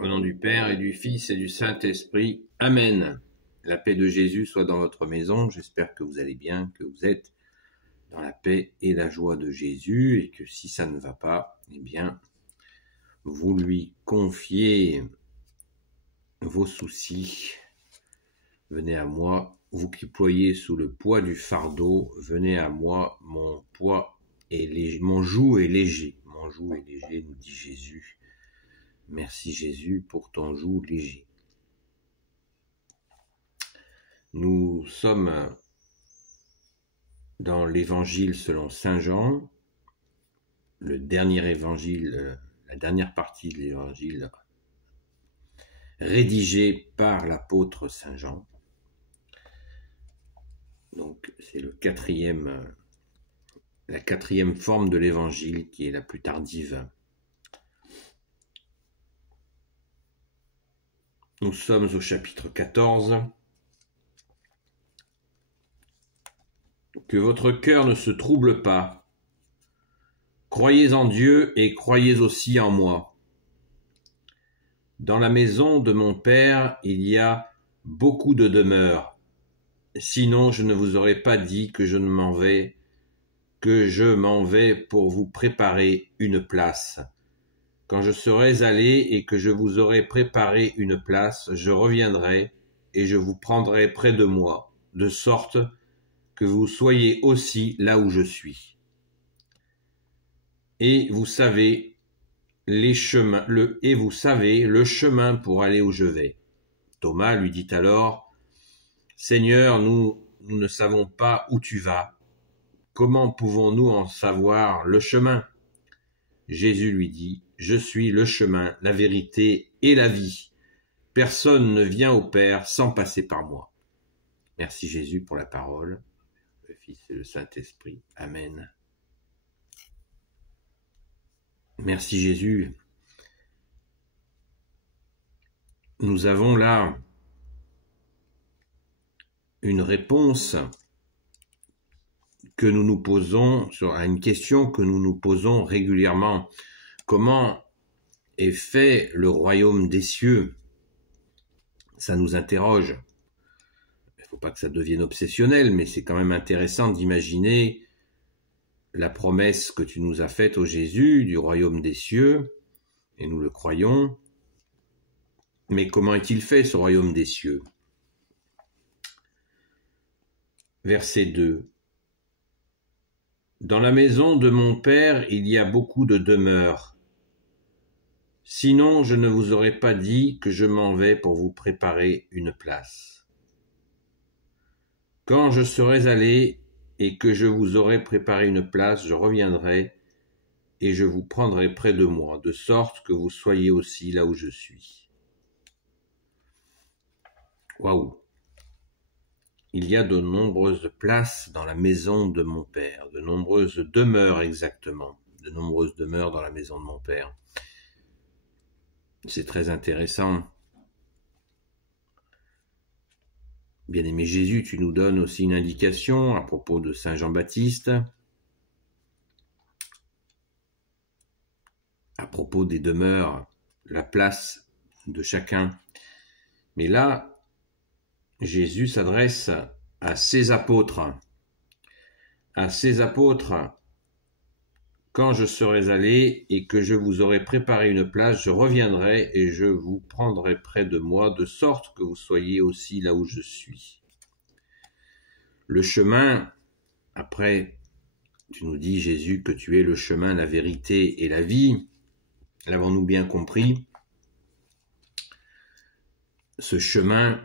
Au nom du Père et du Fils et du Saint-Esprit. Amen. La paix de Jésus soit dans votre maison. J'espère que vous allez bien, que vous êtes dans la paix et la joie de Jésus et que si ça ne va pas, eh bien, vous lui confiez vos soucis. Venez à moi, vous qui ployez sous le poids du fardeau, venez à moi, mon poids est léger, mon joug est léger. Mon joug est léger, nous dit Jésus. Merci Jésus pour ton joug léger. Nous sommes dans l'évangile selon saint Jean, le dernier évangile, la dernière partie de l'évangile rédigé par l'apôtre saint Jean. Donc c'est la quatrième forme de l'évangile qui est la plus tardive. Nous sommes au chapitre 14. Que votre cœur ne se trouble pas. Croyez en Dieu et croyez aussi en moi. Dans la maison de mon Père, il y a beaucoup de demeures. Sinon, je ne vous aurais pas dit que je m'en vais pour vous préparer une place. Quand je serai allé et que je vous aurai préparé une place, je reviendrai et je vous prendrai près de moi, de sorte que vous soyez aussi là où je suis. Et vous savez le chemin pour aller où je vais. Thomas lui dit alors, Seigneur, nous ne savons pas où tu vas. Comment pouvons-nous en savoir le chemin? Jésus lui dit, je suis le chemin, la vérité et la vie. Personne ne vient au Père sans passer par moi. Merci Jésus pour la parole, le Fils et le Saint-Esprit. Amen. Merci Jésus. Nous avons là une réponse que nous nous posons à une question que nous nous posons régulièrement. Comment est fait le royaume des cieux? Ça nous interroge. Il ne faut pas que ça devienne obsessionnel, mais c'est quand même intéressant d'imaginer la promesse que tu nous as faite, ô Jésus, du royaume des cieux, et nous le croyons. Mais comment est-il fait, ce royaume des cieux? Verset 2. Dans la maison de mon Père, il y a beaucoup de demeures. Sinon, je ne vous aurais pas dit que je m'en vais pour vous préparer une place. Quand je serai allé et que je vous aurai préparé une place, je reviendrai et je vous prendrai près de moi, de sorte que vous soyez aussi là où je suis. Waouh! Il y a de nombreuses places dans la maison de mon Père, de nombreuses demeures exactement, de nombreuses demeures dans la maison de mon Père. C'est très intéressant. Bien-aimé Jésus, tu nous donnes aussi une indication à propos de Saint Jean-Baptiste, à propos des demeures, la place de chacun. Mais là, Jésus s'adresse à ses apôtres. À ses apôtres, quand je serai allé et que je vous aurai préparé une place, je reviendrai et je vous prendrai près de moi, de sorte que vous soyez aussi là où je suis. Le chemin, après, tu nous dis, Jésus, que tu es le chemin, la vérité et la vie. L'avons-nous bien compris? Ce chemin,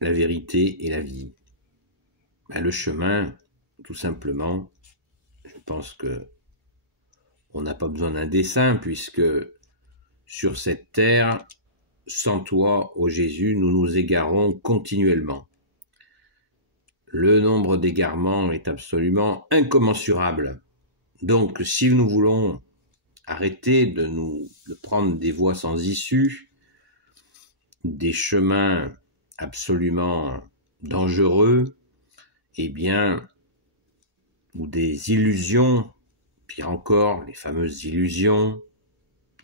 la vérité et la vie. Le chemin, tout simplement, je pense que on n'a pas besoin d'un dessin, puisque sur cette terre, sans toi, ô Jésus, nous nous égarons continuellement. Le nombre d'égarements est absolument incommensurable. Donc, si nous voulons arrêter de prendre des voies sans issue, des chemins absolument dangereux, ou des illusions, pire encore, les fameuses illusions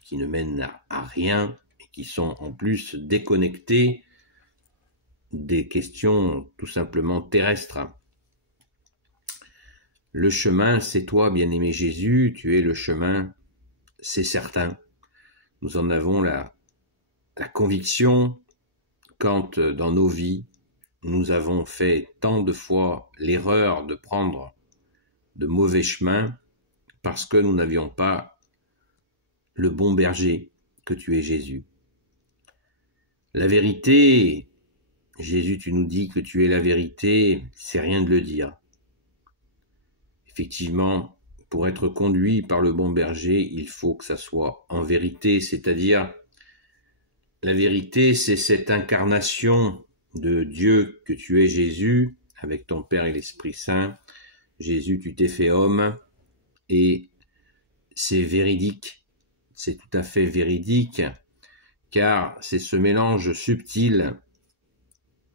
qui ne mènent à rien et qui sont en plus déconnectés des questions tout simplement terrestres. Le chemin, c'est toi, bien-aimé Jésus, tu es le chemin, c'est certain. Nous en avons la conviction quand dans nos vies, nous avons fait tant de fois l'erreur de prendre de mauvais chemins parce que nous n'avions pas le bon berger que tu es Jésus. La vérité, Jésus, tu nous dis que tu es la vérité, c'est rien de le dire. Effectivement, pour être conduit par le bon berger, il faut que ça soit en vérité, c'est-à-dire la vérité, c'est cette incarnation de Dieu que tu es Jésus, avec ton Père et l'Esprit Saint. Jésus, tu t'es fait homme, et c'est véridique, c'est tout à fait véridique, car c'est ce mélange subtil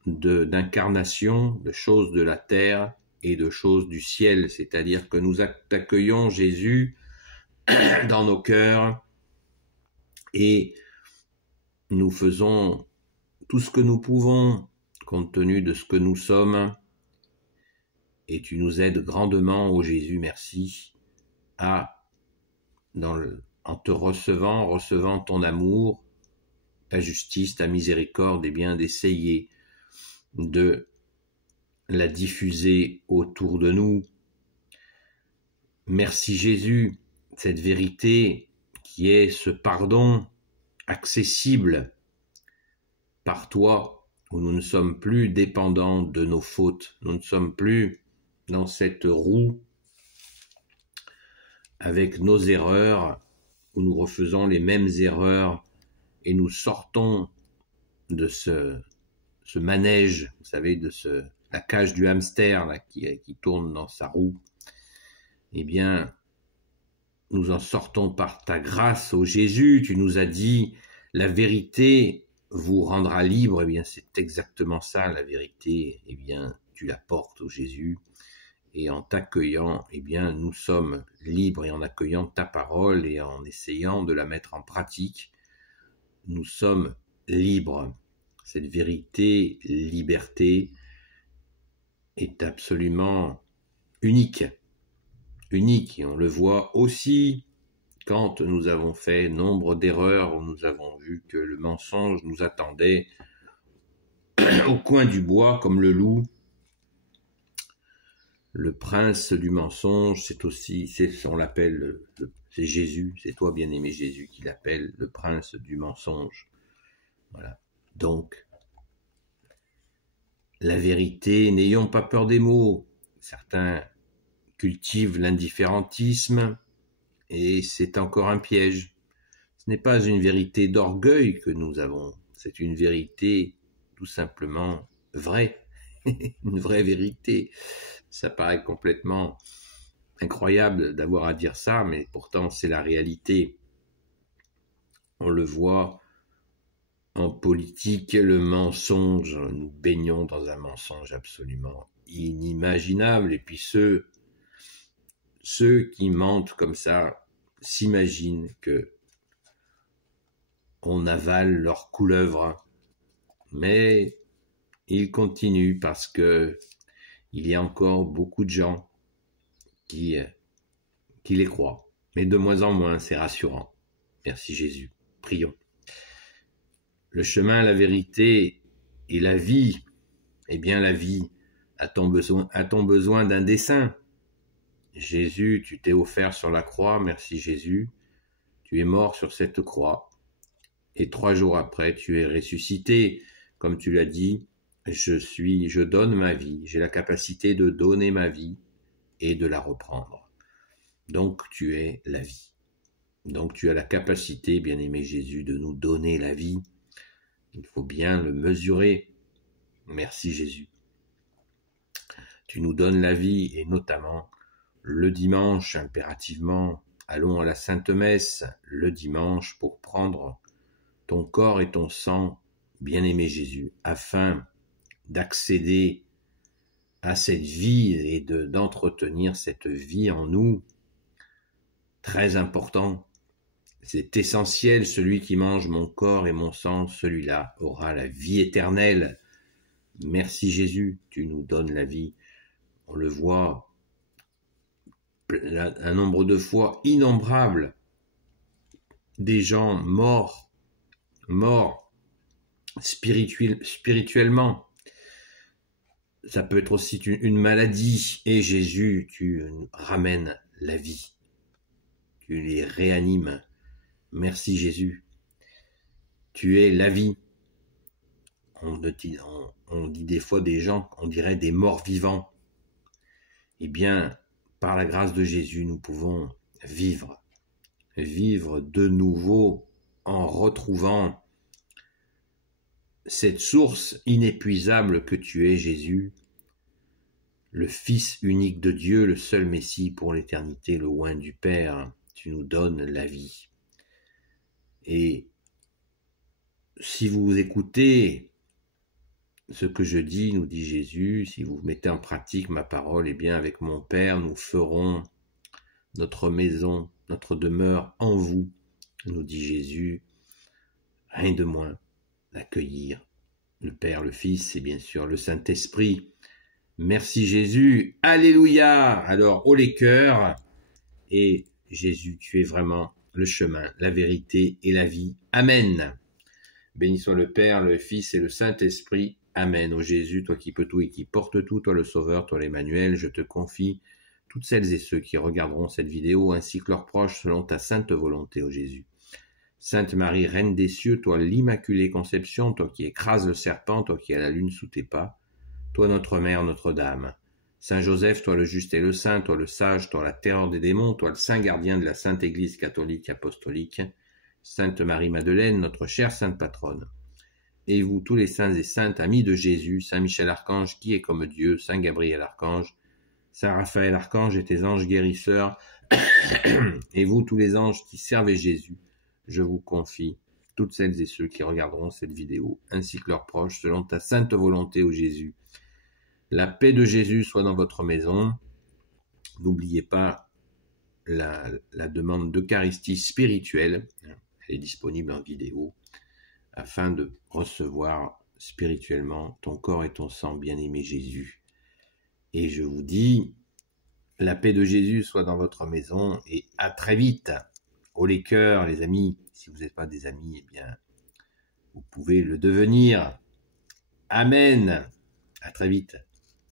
d'incarnation, de choses de la terre et de choses du ciel, c'est-à-dire que nous accueillons Jésus dans nos cœurs et nous faisons tout ce que nous pouvons compte tenu de ce que nous sommes, et tu nous aides grandement, ô Jésus, merci, en te recevant ton amour, ta justice, ta miséricorde, et bien d'essayer de la diffuser autour de nous. Merci Jésus, cette vérité qui est ce pardon accessible par toi, où nous ne sommes plus dépendants de nos fautes, nous ne sommes plus dans cette roue avec nos erreurs, où nous refaisons les mêmes erreurs et nous sortons de ce manège, vous savez, de la cage du hamster là, qui tourne dans sa roue. Eh bien, nous en sortons par ta grâce, ô Jésus. Tu nous as dit, la vérité vous rendra libre. Eh bien, c'est exactement ça, la vérité. Eh bien, tu la portes, ô Jésus. Et en t'accueillant, eh bien, nous sommes libres, et en accueillant ta parole et en essayant de la mettre en pratique, nous sommes libres. Cette vérité, liberté, est absolument unique. Unique, et on le voit aussi quand nous avons fait nombre d'erreurs, où nous avons vu que le mensonge nous attendait au coin du bois comme le loup. Le prince du mensonge, on l'appelle, c'est Jésus, c'est toi, bien-aimé Jésus, qui l'appelle le prince du mensonge. Voilà. Donc, la vérité, n'ayons pas peur des mots. Certains cultivent l'indifférentisme, et c'est encore un piège. Ce n'est pas une vérité d'orgueil que nous avons, c'est une vérité tout simplement vraie, une vraie vérité. Ça paraît complètement incroyable d'avoir à dire ça, mais pourtant c'est la réalité. On le voit en politique, le mensonge, nous baignons dans un mensonge absolument inimaginable, et puis ceux qui mentent comme ça s'imaginent que on avale leur couleuvre, mais ils continuent parce que il y a encore beaucoup de gens qui les croient, mais de moins en moins, c'est rassurant. Merci Jésus, prions. Le chemin, la vérité et la vie, eh bien la vie, a-t-on besoin d'un dessein? Jésus, tu t'es offert sur la croix, merci Jésus, tu es mort sur cette croix, et 3 jours après, tu es ressuscité, comme tu l'as dit, je donne ma vie, j'ai la capacité de donner ma vie et de la reprendre. Donc tu es la vie. Donc tu as la capacité, bien-aimé Jésus, de nous donner la vie. Il faut bien le mesurer. Merci Jésus. Tu nous donnes la vie, et notamment le dimanche, impérativement. Allons à la Sainte Messe le dimanche pour prendre ton corps et ton sang, bien-aimé Jésus, afin d'accéder à cette vie et d'entretenir cette vie en nous. Très important, C'est essentiel, celui qui mange mon corps et mon sang, celui-là aura la vie éternelle. Merci Jésus, tu nous donnes la vie. On le voit un nombre de fois innombrable. Des gens morts spirituellement. Ça peut être aussi une maladie. Et Jésus, tu ramènes la vie. Tu les réanimes. Merci Jésus. Tu es la vie. On dit des fois des gens, on dirait des morts vivants. Eh bien, par la grâce de Jésus, nous pouvons vivre de nouveau en retrouvant cette source inépuisable que tu es, Jésus, le Fils unique de Dieu, le seul Messie pour l'éternité, le oint du Père. Tu nous donnes la vie. Et si vous écoutez ce que je dis, nous dit Jésus, si vous mettez en pratique ma parole, eh bien avec mon Père, nous ferons notre maison, notre demeure en vous, nous dit Jésus, rien de moins d'accueillir le Père, le Fils et bien sûr le Saint-Esprit. Merci Jésus, alléluia. Alors haut les cœurs, et Jésus, tu es vraiment le chemin, la vérité et la vie. Amen. Béni soit le Père, le Fils et le Saint-Esprit. Amen. Ô Jésus, toi qui peux tout et qui portes tout, toi le Sauveur, toi l'Emmanuel, je te confie toutes celles et ceux qui regarderont cette vidéo, ainsi que leurs proches, selon ta sainte volonté, ô Jésus. Sainte Marie, Reine des cieux, toi l'Immaculée Conception, toi qui écrases le serpent, toi qui as la lune sous tes pas, toi notre Mère, Notre-Dame. Saint Joseph, toi le juste et le saint, toi le sage, toi la terreur des démons, toi le saint gardien de la Sainte Église catholique apostolique. Sainte Marie-Madeleine, notre chère sainte patronne. Et vous, tous les saints et saintes, amis de Jésus, Saint Michel Archange, qui est comme Dieu, Saint Gabriel Archange, Saint Raphaël Archange et tes anges guérisseurs, et vous, tous les anges qui servez Jésus, je vous confie toutes celles et ceux qui regarderont cette vidéo, ainsi que leurs proches, selon ta sainte volonté, ô Jésus. La paix de Jésus soit dans votre maison. N'oubliez pas la demande d'Eucharistie spirituelle. Elle est disponible en vidéo afin de recevoir spirituellement ton corps et ton sang, bien-aimé Jésus. Et je vous dis, la paix de Jésus soit dans votre maison et à très vite. Haut les cœurs, les amis. Si vous n'êtes pas des amis, eh bien, vous pouvez le devenir. Amen. À très vite.